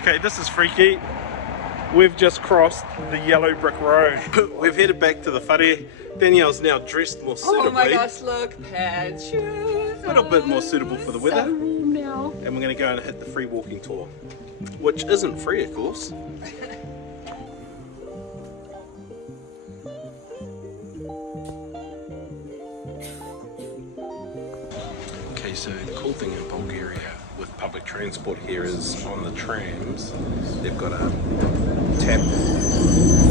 Okay, this is freaky. We've just crossed the yellow brick road. We've headed back to the whare. Danielle's now dressed more suitably. Oh my gosh, look, pants, shoes. A little bit more suitable for the weather. So warm now. And we're going to go and hit the free walking tour, which isn't free, of course. Okay, so the cool thing in Bulgaria with public transport here is on the trams, they've got a tap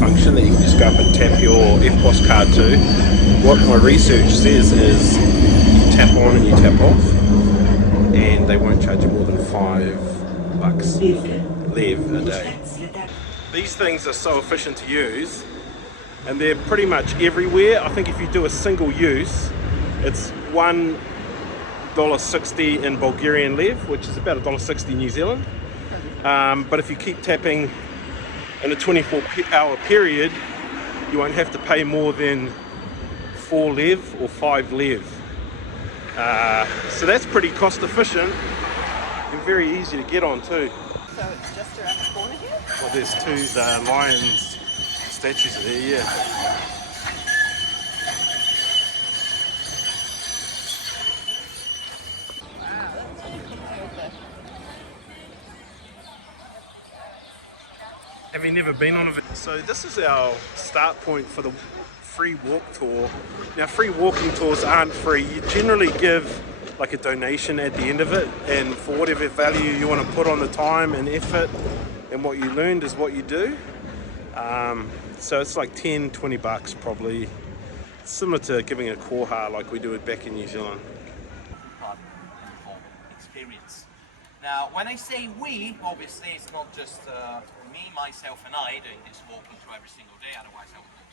function that you can just go up and tap your EFTPOS card to. What my research says is you tap on and you tap off, and they won't charge you more than $5 lev a day. These things are so efficient to use, and they're pretty much everywhere. I think if you do a single use, it's $1.60 in Bulgarian lev, which is about $1.60 New Zealand. But if you keep tapping in a 24-hour period, you won't have to pay more than 4 lev or 5 lev. So that's pretty cost efficient and very easy to get on too. So it's just around the corner here? Well, there's two lions statues are there, yeah. Have you never been on a video? So this is our start point for the free walk tour. Now, free walking tours aren't free. You generally give like a donation at the end of it, and for whatever value you want to put on the time and effort, and what you learned is what you do. So it's like 10, 20 bucks probably. It's similar to giving a koha like we do it back in New Zealand. Experience. Now, when I say we, obviously it's not just me, myself and I doing this walking through every single day, otherwise I would not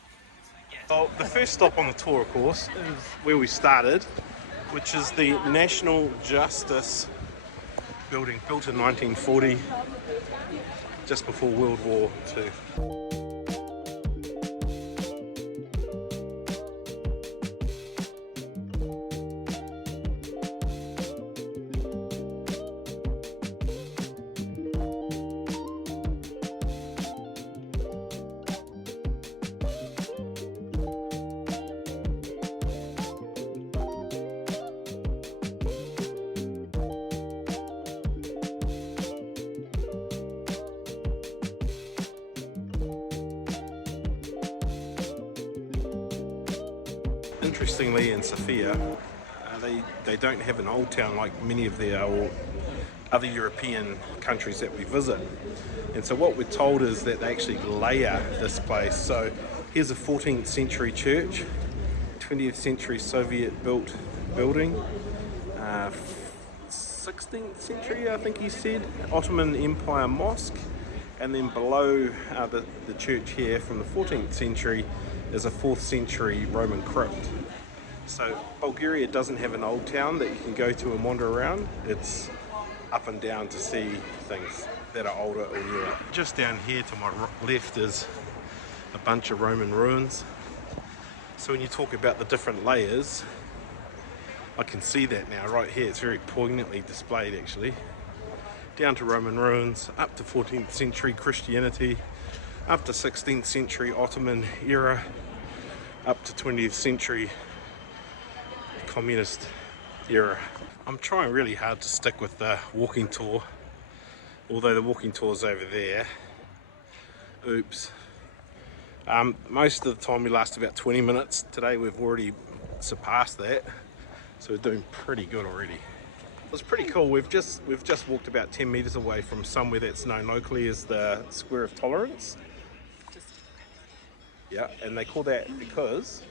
say yes. Well, the first stop on the tour, of course, is where we started, which is the National Justice building, built in 1940, just before World War II. Interestingly, in Sofia, they don't have an old town like many of the other European countries that we visit. And so what we're told is that they actually layer this place. So here's a 14th century church, 20th century Soviet built building, 16th century I think he said, Ottoman Empire mosque, and then below the church here from the 14th century is a 4th century Roman crypt. So Bulgaria doesn't have an old town that you can go to and wander around. It's up and down to see things that are older or newer. Just down here to my left is a bunch of Roman ruins. So when you talk about the different layers, I can see that now right here. It's very poignantly displayed actually. Down to Roman ruins, up to 14th century Christianity, up to 16th century Ottoman era, up to 20th century communist era. I'm trying really hard to stick with the walking tour, although the walking tour's over there. Oops. Most of the time we last about 20 minutes. Today we've already surpassed that, so we're doing pretty good already. It was pretty cool. We've just walked about 10 meters away from somewhere that's known locally as the Square of Tolerance. Yeah, and they call that because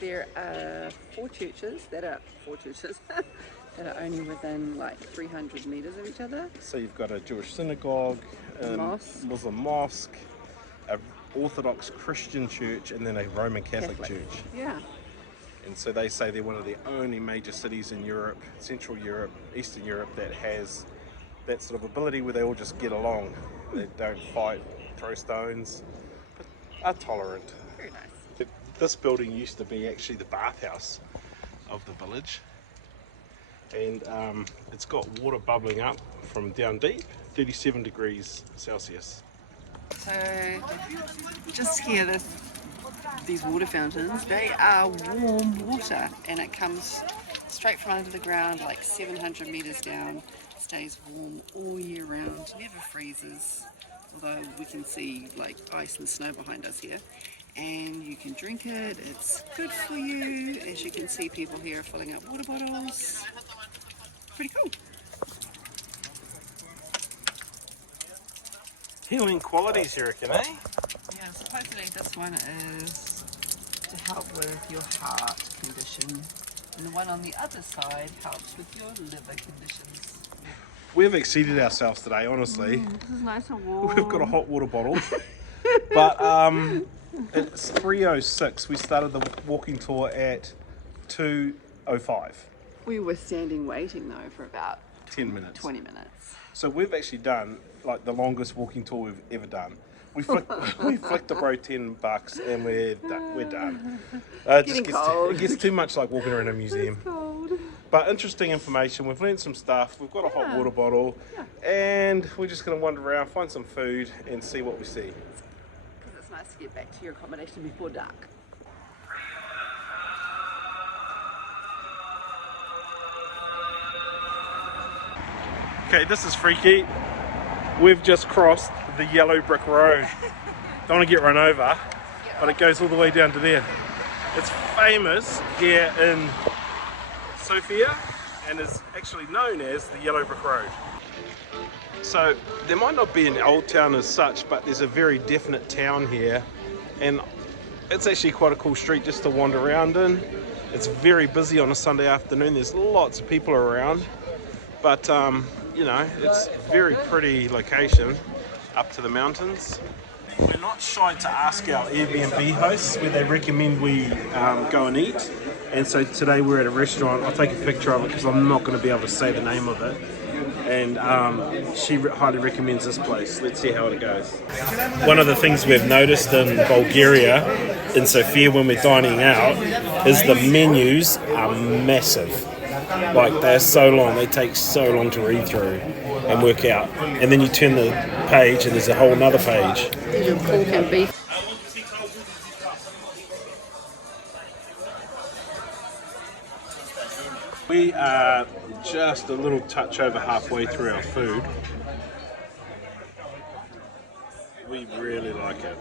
there are four churches that are that are only within like 300 meters of each other. So you've got a Jewish synagogue, a Muslim mosque, an Orthodox Christian church, and then a Roman Catholic church. Yeah. And so they say they're one of the only major cities in Europe, Central Europe, Eastern Europe, that has that sort of ability where they all just get along. They don't fight, throw stones, but are tolerant. Very nice. This building used to be actually the bathhouse of the village, and it's got water bubbling up from down deep, 37 degrees Celsius. So just here, these water fountains, they are warm water, and it comes straight from under the ground, like 700 meters down, stays warm all year round, never freezes, although we can see like ice and snow behind us here. And you can drink it, it's good for you. As you can see, people here are filling up water bottles. Pretty cool. Healing qualities, you reckon, eh? Yeah, supposedly this one is to help with your heart condition. And the one on the other side helps with your liver conditions. We've exceeded ourselves today, honestly. This is nice and warm. We've got a hot water bottle. But it's 3:06. We started the walking tour at 2:05. We were standing waiting though for about 10 minutes. 20 minutes. So we've actually done like the longest walking tour we've ever done. We flicked the bro $10 and we're done. It gets too much like walking around a museum. It's cold. But interesting information. We've learned some stuff. We've got a hot water bottle, and we're just going to wander around, find some food, and see what we see. Because it's nice to get back to your accommodation before dark. Okay, this is freaky. We've just crossed the yellow brick road. Don't want to get run over, but it goes all the way down to there. It's famous here in Sofia and is actually known as the Yellow Brick Road. So there might not be an old town as such, but there's a very definite town here, and it's actually quite a cool street just to wander around in. It's very busy on a Sunday afternoon. There's lots of people around, but you know, it's a very pretty location up to the mountains. We're not shy to ask our Airbnb hosts where they recommend we go and eat. And so today we're at a restaurant. I'll take a picture of it because I'm not going to be able to say the name of it. And she highly recommends this place. Let's see how it goes. One of the things we've noticed in Bulgaria, in Sofia when we're dining out, is the menus are massive. Like they're so long, they take so long to read through and work out. And then you turn the page and there's a whole nother page. Your pork and beef. We are just a little touch over halfway through our food. We really like it.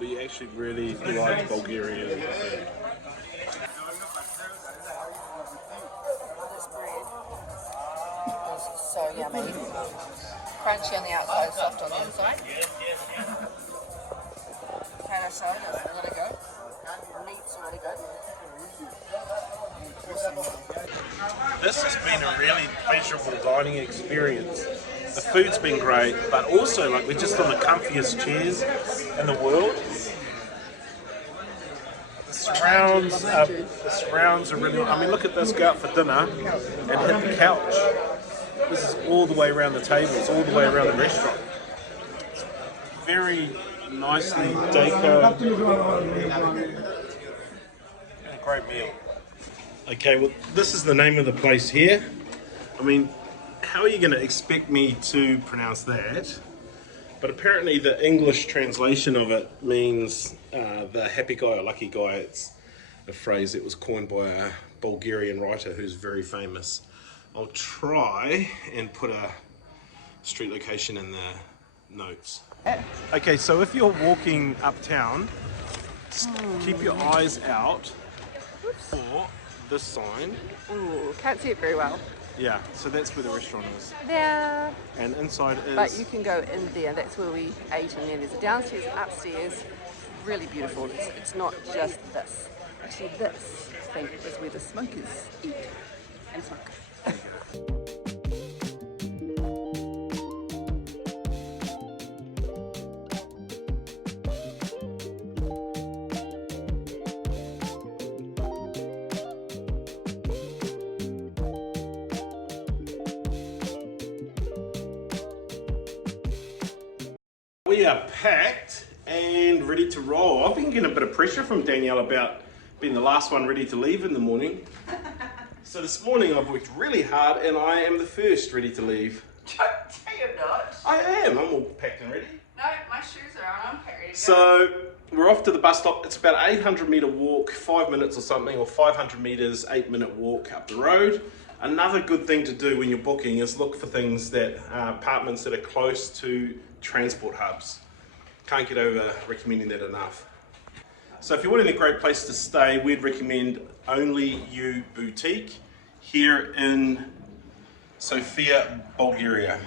We actually really like Bulgarian food. So yummy. Crunchy on the outside, soft on the inside. Potato salad is really good. Meat's really good. This has been a really pleasurable dining experience. The food's been great, but also like we're just on the comfiest chairs in the world. The surrounds are really, I mean, look at this, go out for dinner and hit the couch. This is all the way around the tables, all the way around the restaurant. It's very nicely decorated. A great meal. Okay, well, this is the name of the place here. I mean, how are you going to expect me to pronounce that? But apparently the English translation of it means the happy guy or lucky guy. It's a phrase that was coined by a Bulgarian writer who's very famous. I'll try and put a street location in the notes. Okay, so if you're walking uptown, just keep your eyes out for this sign. Ooh, can't see it very well. Yeah, so that's where the restaurant is. There. And inside is... But you can go in there. That's where we ate, and then there's a downstairs and upstairs. Really beautiful. It's not just this. Actually, this thing is where the smokers eat and smoke. We are packed and ready to roll. I've been getting a bit of pressure from Danielle about being the last one ready to leave in the morning. So this morning I've worked really hard and I am the first ready to leave. I am. I'm all packed and ready. No, my shoes are on. I'm ready to go. So we're off to the bus stop. It's about an 800 metre walk, 5 minutes or something, or 500 metres, 8-minute walk up the road. Another good thing to do when you're booking is look for things that apartments that are close to transport hubs. Can't get over recommending that enough. So if you're wanting a great place to stay, we'd recommend Only You Boutique here in Sofia, Bulgaria.